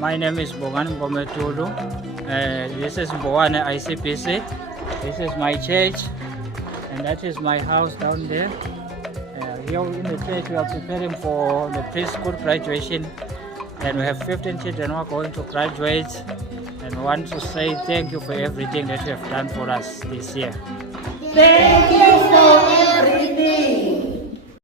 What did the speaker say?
My name is Mbowane. This is Mbowane ICBC. This is my church, and that is my house down there. Here in the church, we are preparing for the preschool graduation, and we have 15 children who are going to graduate. And we want to say thank you for everything that you have done for us this year. Thank you for everything.